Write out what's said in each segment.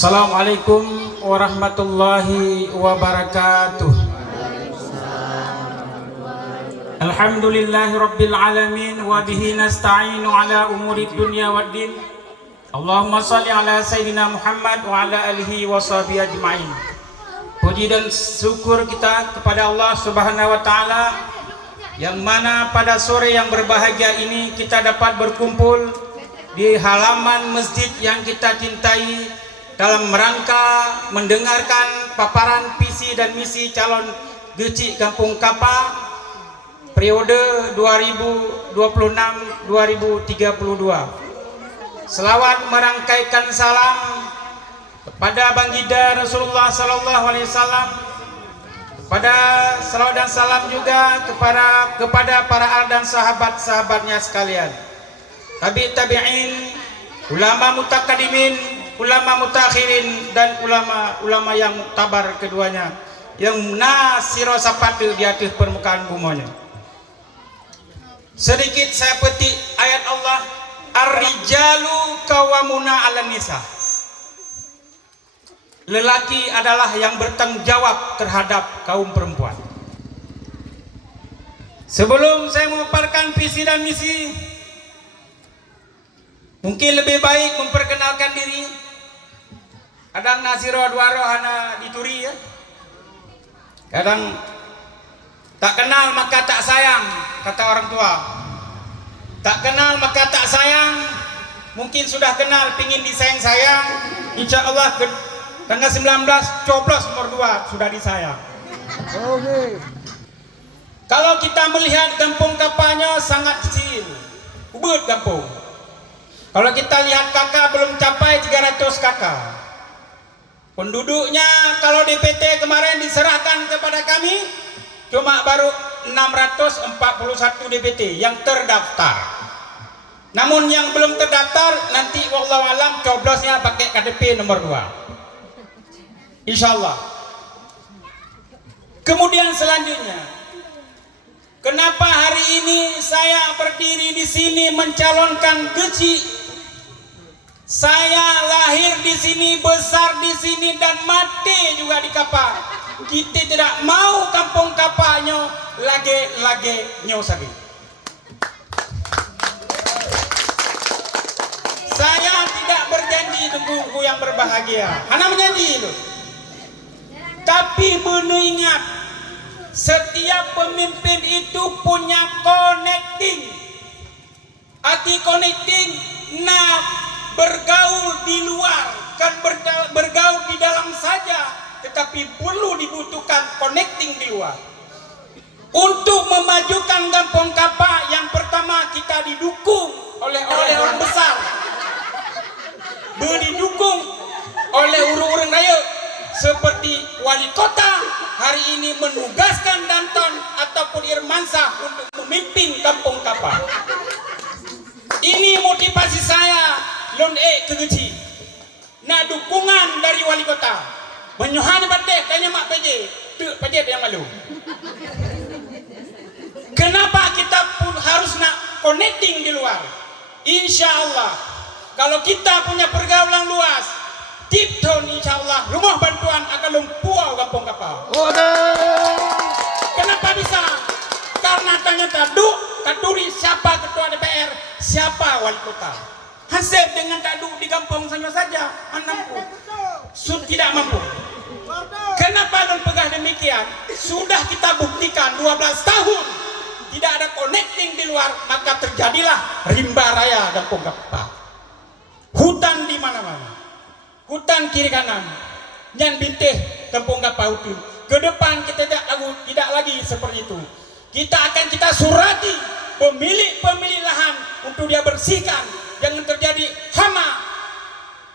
Assalamualaikum warahmatullahi wabarakatuh. Alhamdulillahi rabbil alamin wa bihi nasta'inu ala umuri dunya waddin. Allahumma shalli ala sayyidina Muhammad wa ala alihi wa sahbihi ajma'in. Puji dan syukur kita kepada Allah Subhanahu wa taala yang mana pada sore yang berbahagia ini kita dapat berkumpul di halaman masjid yang kita cintai dalam rangka mendengarkan paparan visi dan misi calon Geci Kampung Kapa periode 2026-2032. Selawat merangkaikan salam kepada Baginda Rasulullah Sallallahu Alaihi Wasallam, kepada salawat dan salam juga kepada para al dan sahabat-sahabatnya sekalian, tabi'in, ulama mutakadimin, ulama mutakhirin, dan ulama yang muktabar keduanya yang nasiro sapatu di atas permukaan bumanya. Sedikit saya petik ayat Allah, ar-rijalu qawwamuna 'alan nisa. Lelaki adalah yang bertanggung jawab terhadap kaum perempuan. Sebelum saya memaparkan visi dan misi, mungkin lebih baik memperkenalkan diri. Kadang nasiro dwaro hana dituri ya. Kadang tak kenal maka tak sayang, kata orang tua. Tak kenal maka tak sayang. Mungkin sudah kenal pingin disayang-sayang, insya Allah tanggal 19 coblos nomor 2 sudah disayang. Okay. Kalau kita melihat kampung Kapanya sangat kecil, ubud kampung. Kalau kita lihat kakak belum capai 300 kakak. Penduduknya kalau DPT kemarin diserahkan kepada kami cuma baru 641 DPT yang terdaftar. Namun yang belum terdaftar nanti wallahu alam coblosnya pakai KTP nomor 2. Insyaallah. Kemudian selanjutnya, kenapa hari ini saya berdiri di sini mencalonkan Geci? Saya lahir di sini, besar di sini, dan mati juga di Kapa. Kita tidak mau kampung Kapanya lagi nyosagi. Saya tidak berjanji tunggu yang berbahagia. Hanya menjanji itu. Tapi mengingat setiap pemimpin itu punya connecting. Arti connecting, bergaul di luar, kan bergaul di dalam saja, tetapi perlu dibutuhkan connecting di luar. Untuk memajukan Kampung Kapa, yang pertama kita didukung oleh orang besar, didukung oleh urang-urang raya seperti wali kota hari ini menugaskan Danton ataupun Irmansyah untuk memimpin Kampung Kapa. Ini motivasi saya ke Geci. Nah, dukungan dari wali kota. Menyuhani batik tanya mak PJ. Tu PJ yang malu. Kenapa kita pun harus nak connecting di luar? Insya Allah, kalau kita punya pergaulan luas, deep down insya Allah rumah bantuan akan lumpuh Kampung Kapa. Kenapa bisa? Karena ternyata kaduri siapa ketua DPR, siapa wali kota. Hasil dengan tak duduk di kampung saja mampu. Tidak mampu. Kenapa non pegah demikian? Sudah kita buktikan 12 tahun tidak ada connecting di luar, maka terjadilah rimba raya Kampung Kapa. Hutan di mana-mana, hutan kiri kanan, nyan bintih Kampung Kapa itu. Ke depan kita tidak lagi seperti itu. Kita surati pemilik lahan untuk dia bersihkan. Jangan terjadi hama,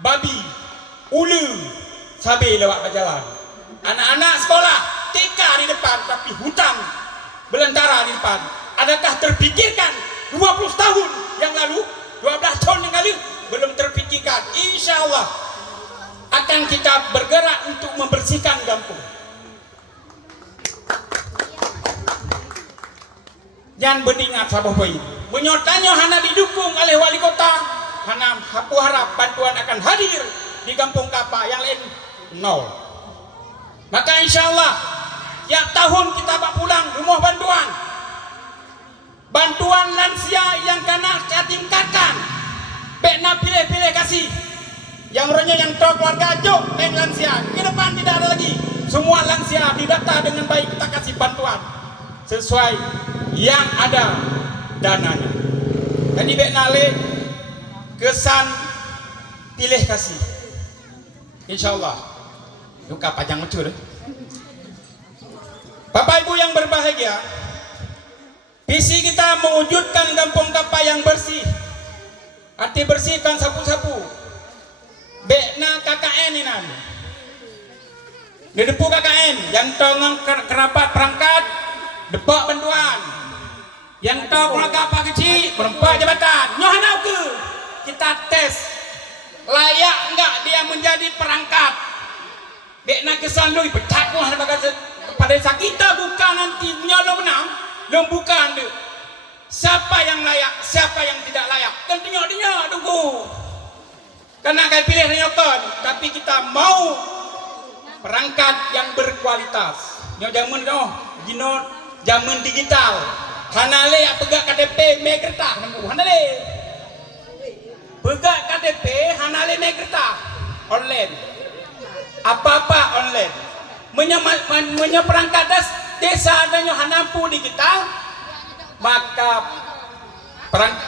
babi, ulu, sabi lewat berjalan. Anak-anak sekolah TK di depan, tapi hutan belantara di depan. Adakah terpikirkan 20 tahun yang lalu, 12 tahun yang lalu belum terpikirkan? Insya Allah akan kita bergerak untuk membersihkan kampung. Jangan beringat sabah bayi. Menyotanya hana didukung oleh wali kota, hana aku harap bantuan akan hadir di Kampung Kapa, yang lain nol. Maka insya Allah tiap tahun kita bawa pulang rumah bantuan lansia yang kena tingkatkan. Bekna pilih-pilih kasih. Yang orangnya yang tahu keluarga jok yang lansia. Ke depan tidak ada lagi. Semua lansia didata dengan baik, kita kasih bantuan sesuai yang ada dananya. Jadi bekna le kesan pilih kasih. Insya Allah. Luka panjang mencur. Bapak Ibu yang berbahagia, visi kita mewujudkan Kampung Kapa yang bersih. Arti bersihkan sapu-sapu. Bekna KKN ini nan. Di depu KKN yang tongong kerabat perangkat depak bantuan. Yang tahu keluarga apa kecil berempat jabatan. Nyohanau ke kita tes layak enggak dia menjadi perangkat. Bekna kesan lui pecat muah pada saat kita bukan nanti nyolong menang, belum bukan deh. Siapa yang layak, siapa yang tidak layak. Kan tengok tunggu. Karena akan pilih renyokan, tapi kita mau perangkat yang berkualitas. Nyo zaman gino zaman digital. Hanale pegak KTP me kertas nemu hanale. Pegak KTP hanale me kertas online. Apa-apa online. Perangkat desa dan hanampu digital, maka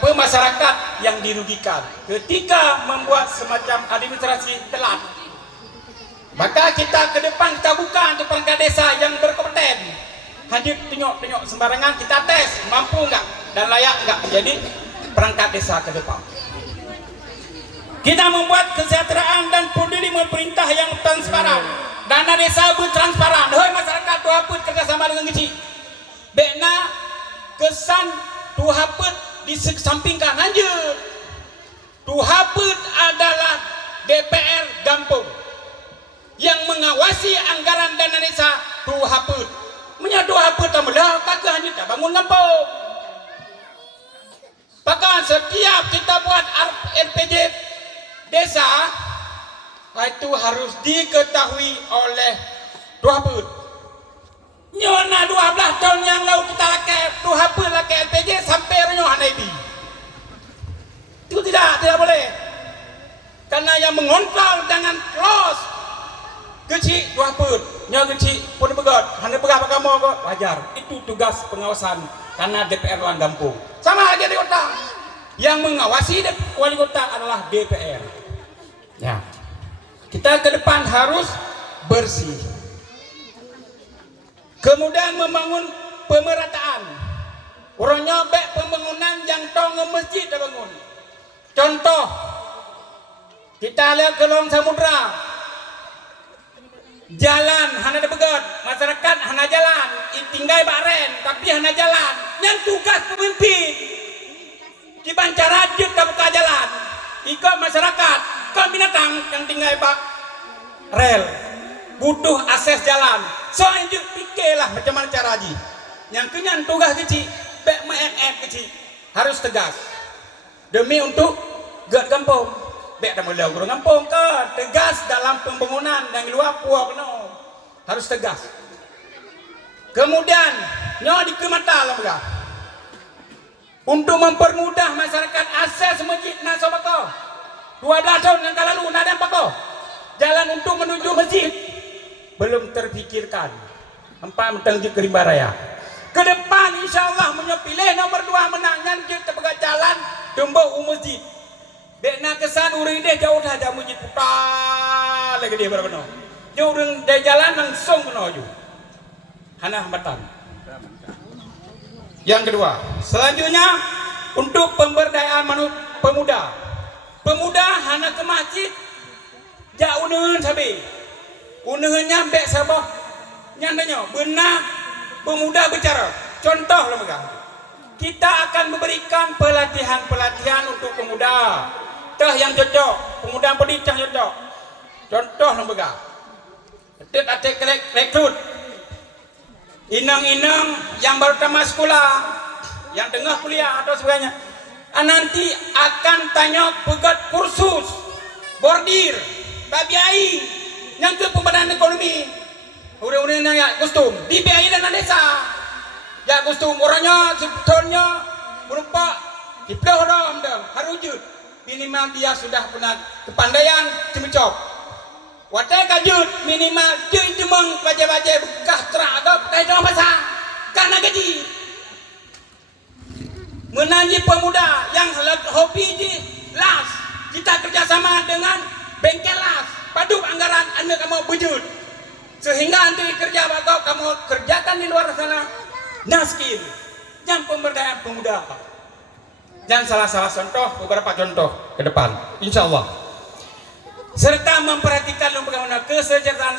masyarakat yang dirugikan ketika membuat semacam administrasi telat. Maka kita ke depan kita buka untuk perangkat desa yang berkompeten. Hanya tengok sembarangan, kita tes mampu enggak dan layak enggak menjadi perangkat desa ke depan. Kita membuat kesejahteraan dan peduli pemerintah yang transparan. Dana desa bertransparan. Hoi masyarakat tu haput kerjasama dengan kecil. Bekna kesan tu haput disampingkan lanjut. Tu haput adalah DPR Gampung yang mengawasi anggaran dana desa tu haput. Menyatu haput tambah kakak hanya tak bangun kampung. Bahkan setiap kita buat RPG desa itu harus diketahui oleh Duhaput. Nyona 12 tahun yang lalu kita lakai Duhaput lakai LPG sampai renyohan ini. Itu tidak boleh. Karena yang mengontrol dengan close kecil Duhaput, nyo kecil pun begot, hanya pegah kamu kok wajar. Itu tugas pengawasan karena DPR Lang Gampung. Sama aja di kota. Yang mengawasi wali kota adalah DPR. Ya. Kita ke depan harus bersih. Kemudian membangun pemerataan. Orang nyobek pembangunan yang tong masjid dah bangun. Contoh, kita lihat ke Long Samudra. Jalan hana ada begot, masyarakat hana jalan, tinggal baren tapi hana jalan. Yang tugas pemimpin di Bancarajut dah buka jalan. Ikut masyarakat, kau binatang yang tinggal bak rel, butuh akses jalan. So anjuk pikirlah macam mana cara haji. Yang kenyan tugas kecil, bek kecil harus tegas. Demi untuk gak kampung, bek dah mula guru kampung ke tegas dalam pembangunan yang luar puak no. Harus tegas. Kemudian nyo dikemata lembaga untuk mempermudah masyarakat akses masjid Nasobako. 12 tahun yang lalu ada apa kok? Jalan untuk menuju masjid belum terpikirkan. Empat mentang ke Rimba Raya. Ke depan insya Allah menyepilih nomor 2 menangan kita pegang jalan tembok masjid. Dekna kesan urang dia jauh dah jauh masjid putar lagi dia berapa no. Jauh urang dari jalan langsung menuju. Hana hambatan. Yang kedua, selanjutnya untuk pemberdayaan pemuda. Pemuda hana ke masjid jauh uneun sabi. Uneun nyampe sabah nyandanya benar pemuda bicara. Contoh lembaga. Kita akan memberikan pelatihan untuk pemuda. Tah yang cocok, pemuda pendidik yang cocok. Contoh lembaga. Atik rekrut. Inang-inang yang baru tamat sekolah, yang tengah kuliah atau sebagainya, nanti akan tanya pegat kursus bordir biayai yang ke pembenahan ekonomi udah ya kostum dibiayai dana desa ya kostum orangnya sebetulnya berupa dipelorong harujud minimal dia sudah punya kepandaian cemecok wadah kajut minimal cuy cemeng baca-baca bekah teragap kayak dalam pasang karena gaji menanji pemuda yang hobi di las kita kerjasama dengan bengkel las paduk anggaran anda kamu bujut sehingga nanti kerja bakal kamu kerjakan di luar sana naskil yang pemberdayaan pemuda dan salah contoh beberapa contoh ke depan insyaallah serta memperhatikan bagaimana kesejahteraan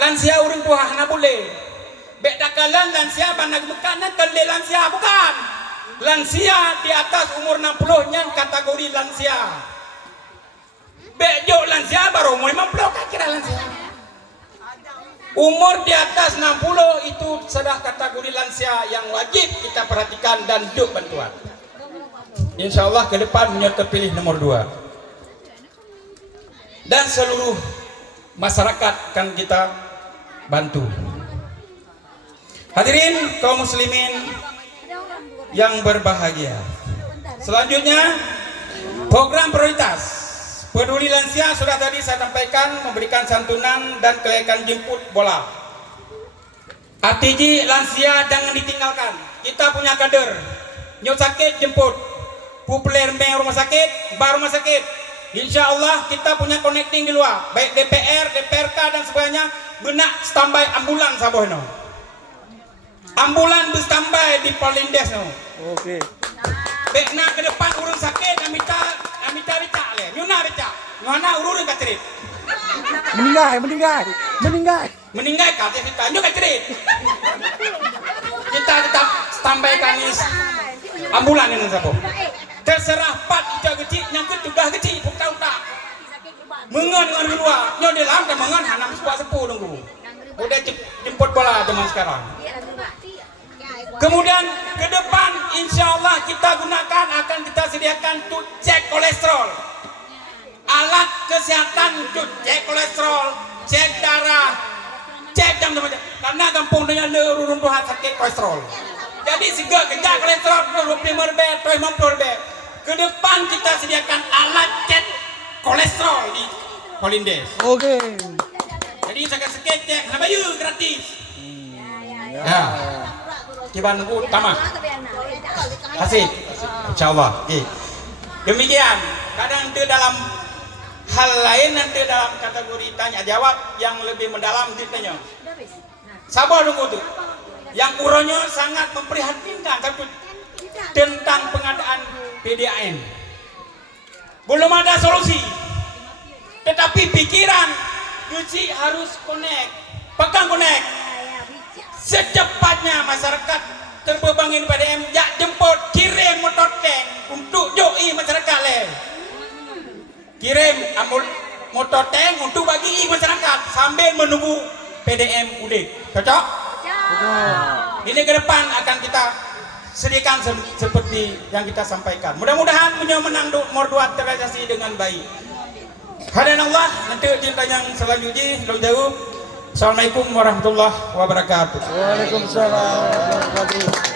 lansia urang tua hana boleh bedakalan lansia banyak mekanan kali lansia bukan lansia di atas umur 60 nya kategori lansia bejo lansia baru umur 50 kira lansia umur di atas 60 itu sudah kategori lansia yang wajib kita perhatikan dan duk bantuan insyaallah ke depan punya terpilih nomor 2 dan seluruh masyarakat akan kita bantu. Hadirin kaum muslimin yang berbahagia. Selanjutnya program prioritas peduli lansia sudah tadi saya sampaikan memberikan santunan dan kelayakan jemput bola. RTG lansia jangan ditinggalkan. Kita punya kader. Nyok sakit jemput. Populer rumah sakit, bar rumah sakit. Insya Allah kita punya connecting di luar, baik DPR, DPRK dan sebagainya, benak standby ambulan sabohno. Ambulan berstandby di Polindes no. Oke. Bekna ke depan urun sakit, amita rica le, nyuna rica, nyuna urun kacrit. Meninggal kata kita, nyuk kacrit. Kita tetap standby kanis ambulan ini sabo. Terserah pat ija kecil nyangkut juga kecil buka mengan kedua nyo dalam dan mengan hanam sepuh nunggu udah jemput bola zaman sekarang kemudian ke depan insyaallah kita gunakan akan kita sediakan untuk cek kolesterol alat kesehatan untuk cek kolesterol cek darah cek jam karena kampung dengan runtuhan sakit kolesterol jadi sehingga kejar kolesterol 25 rbet 50 rbet ke depan kita sediakan alat cek kolesterol di Polindes. Oke. Jadi sakit cek nama yuk gratis. Ya. Kita nunggu utama. Kasih. Insyaallah. Oke. Demikian. Kadang nanti dalam hal lain nanti dalam kategori tanya jawab yang lebih mendalam ditanya. Sabar nunggu tuh. Yang uronya sangat memprihatinkan tentang pengadaan PDAM. Belum ada solusi. Tetapi pikiran Guci harus connect. Pegang connect. Secepatnya masyarakat terbebangin PDAM jak jemput kirim motor tank untuk joi masyarakat le. Kirim motor tank untuk bagi masyarakat sambil menunggu PDAM udah. Cocok? Ini ke depan akan kita sediakan seperti yang kita sampaikan. Mudah-mudahan menang nomor 2 terrealisasi dengan baik. Hadirin Allah, nanti cinta yang selanjutnya jauh. Assalamualaikum warahmatullahi wabarakatuh. Waalaikumsalam warahmatullahi wabarakatuh.